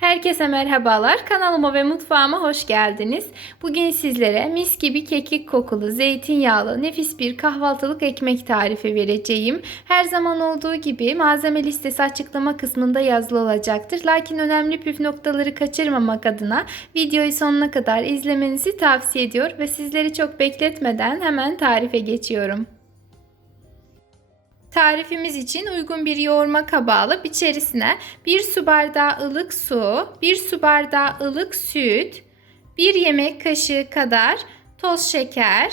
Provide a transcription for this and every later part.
Herkese merhabalar. Kanalıma ve mutfağıma hoş geldiniz. Bugün sizlere mis gibi kekik kokulu, zeytinyağlı, nefis bir kahvaltılık ekmek tarifi vereceğim. Her zaman olduğu gibi malzeme listesi açıklama kısmında yazılı olacaktır. Lakin önemli püf noktaları kaçırmamak adına videoyu sonuna kadar izlemenizi tavsiye ediyor ve sizleri çok bekletmeden hemen tarife geçiyorum. Tarifimiz için uygun bir yoğurma kabı alıp içerisine 1 su bardağı ılık su, 1 su bardağı ılık süt, 1 yemek kaşığı kadar toz şeker,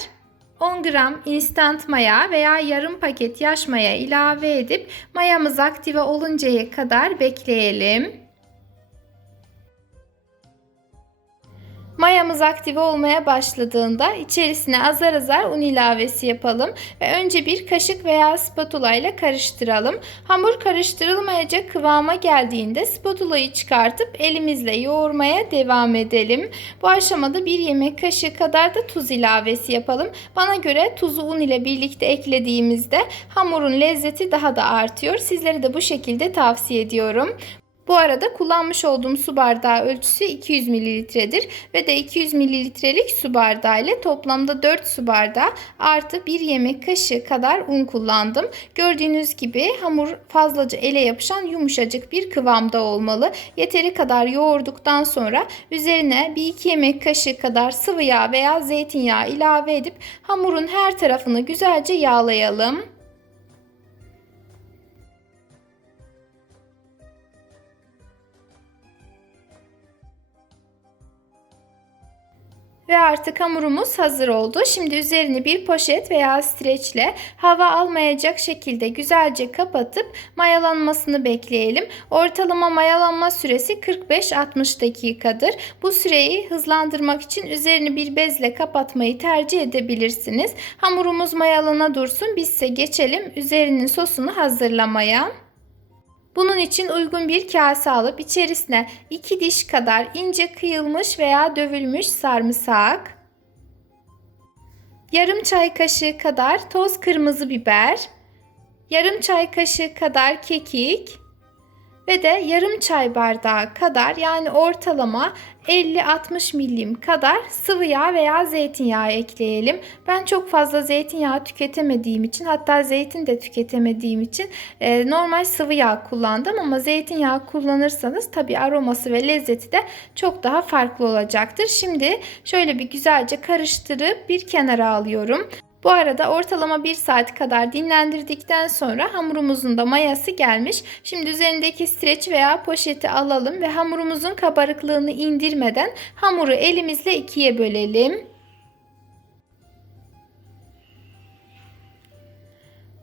10 gram instant maya veya yarım paket yaş maya ilave edip mayamız aktive oluncaya kadar bekleyelim. Mayamız aktive olmaya başladığında içerisine azar azar un ilavesi yapalım ve önce bir kaşık veya spatula ile karıştıralım. Hamur karıştırılmayacak kıvama geldiğinde spatulayı çıkartıp elimizle yoğurmaya devam edelim. Bu aşamada bir yemek kaşığı kadar da tuz ilavesi yapalım. Bana göre tuzu un ile birlikte eklediğimizde hamurun lezzeti daha da artıyor. Sizlere de bu şekilde tavsiye ediyorum. Bu arada kullanmış olduğum su bardağı ölçüsü 200 mililitredir ve de 200 mililitrelik su bardağı ile toplamda 4 su bardağı artı 1 yemek kaşığı kadar un kullandım. Gördüğünüz gibi hamur fazlaca ele yapışan yumuşacık bir kıvamda olmalı. Yeteri kadar yoğurduktan sonra üzerine 1-2 yemek kaşığı kadar sıvı yağ veya zeytinyağı ilave edip hamurun her tarafını güzelce yağlayalım. Ve artık hamurumuz hazır oldu. Şimdi üzerini bir poşet veya streçle hava almayacak şekilde güzelce kapatıp mayalanmasını bekleyelim. Ortalama mayalanma süresi 45-60 dakikadır. Bu süreyi hızlandırmak için üzerini bir bezle kapatmayı tercih edebilirsiniz. Hamurumuz mayalana dursun. Bizse geçelim üzerinin sosunu hazırlamaya. Bunun için uygun bir kase alıp içerisine 2 diş kadar ince kıyılmış veya dövülmüş sarımsak, yarım çay kaşığı kadar toz kırmızı biber, yarım çay kaşığı kadar kekik ve de yarım çay bardağı kadar, yani ortalama 50-60 milim kadar sıvı yağ veya zeytinyağı ekleyelim. Ben çok fazla zeytinyağı tüketemediğim için, hatta zeytin de tüketemediğim için normal sıvı yağ kullandım, ama zeytinyağı kullanırsanız tabii aroması ve lezzeti de çok daha farklı olacaktır. Şimdi şöyle bir güzelce karıştırıp bir kenara alıyorum. Bu arada ortalama 1 saat kadar dinlendirdikten sonra hamurumuzun da mayası gelmiş. Şimdi üzerindeki streç veya poşeti alalım ve hamurumuzun kabarıklığını indirmeden hamuru elimizle ikiye bölelim.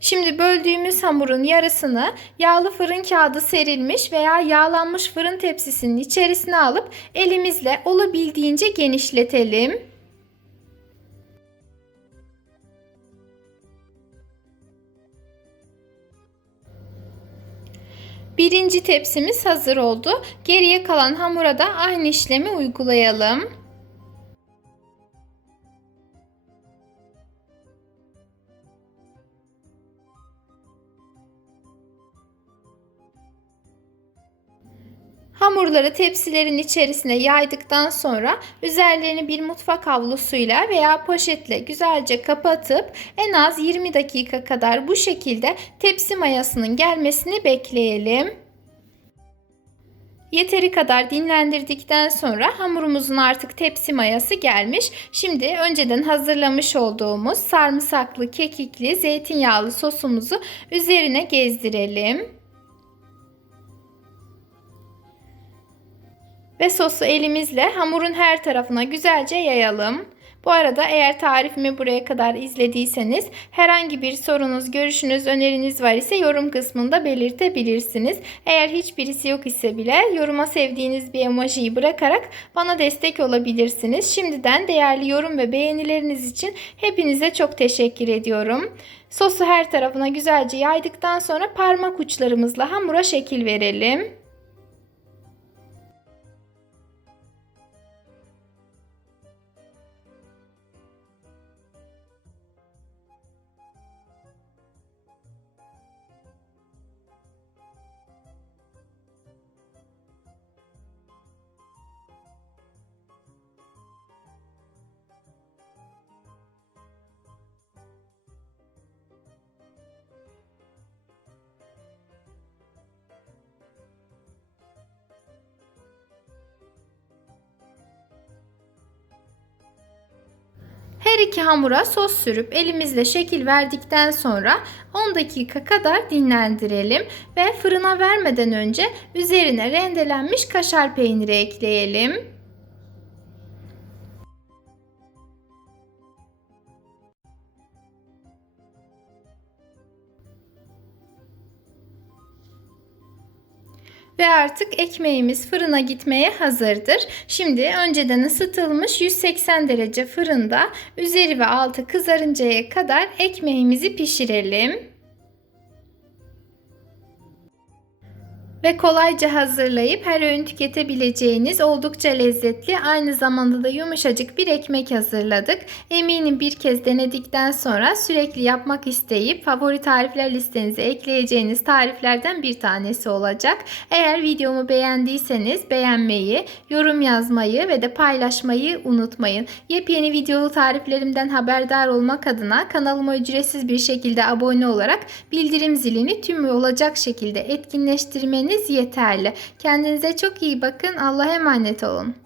Şimdi böldüğümüz hamurun yarısını yağlı fırın kağıdı serilmiş veya yağlanmış fırın tepsisinin içerisine alıp elimizle olabildiğince genişletelim. Birinci tepsimiz hazır oldu. Geriye kalan hamura da aynı işlemi uygulayalım. Hamurları tepsilerin içerisine yaydıktan sonra üzerlerini bir mutfak havlusuyla veya poşetle güzelce kapatıp en az 20 dakika kadar bu şekilde tepsi mayasının gelmesini bekleyelim. Yeteri kadar dinlendirdikten sonra hamurumuzun artık tepsi mayası gelmiş. Şimdi önceden hazırlamış olduğumuz sarımsaklı, kekikli, zeytinyağlı sosumuzu üzerine gezdirelim. Ve sosu elimizle hamurun her tarafına güzelce yayalım. Bu arada eğer tarifimi buraya kadar izlediyseniz herhangi bir sorunuz, görüşünüz, öneriniz var ise yorum kısmında belirtebilirsiniz. Eğer hiçbirisi yok ise bile yoruma sevdiğiniz bir emojiyi bırakarak bana destek olabilirsiniz. Şimdiden değerli yorum ve beğenileriniz için hepinize çok teşekkür ediyorum. Sosu her tarafına güzelce yaydıktan sonra parmak uçlarımızla hamura şekil verelim. iki hamura sos sürüp elimizle şekil verdikten sonra 10 dakika kadar dinlendirelim ve fırına vermeden önce üzerine rendelenmiş kaşar peyniri ekleyelim. Ve artık ekmeğimiz fırına gitmeye hazırdır. Şimdi önceden ısıtılmış 180 derece fırında üzeri ve altı kızarıncaya kadar ekmeğimizi pişirelim. Ve kolayca hazırlayıp her öğün tüketebileceğiniz oldukça lezzetli, aynı zamanda da yumuşacık bir ekmek hazırladık. Eminim bir kez denedikten sonra sürekli yapmak isteyip favori tarifler listenize ekleyeceğiniz tariflerden bir tanesi olacak. Eğer videomu beğendiyseniz beğenmeyi, yorum yazmayı ve de paylaşmayı unutmayın. Yepyeni videolu tariflerimden haberdar olmak adına kanalıma ücretsiz bir şekilde abone olarak bildirim zilini tüm olacak şekilde etkinleştirmeniz yeterli. Kendinize çok iyi bakın. Allah'a emanet olun.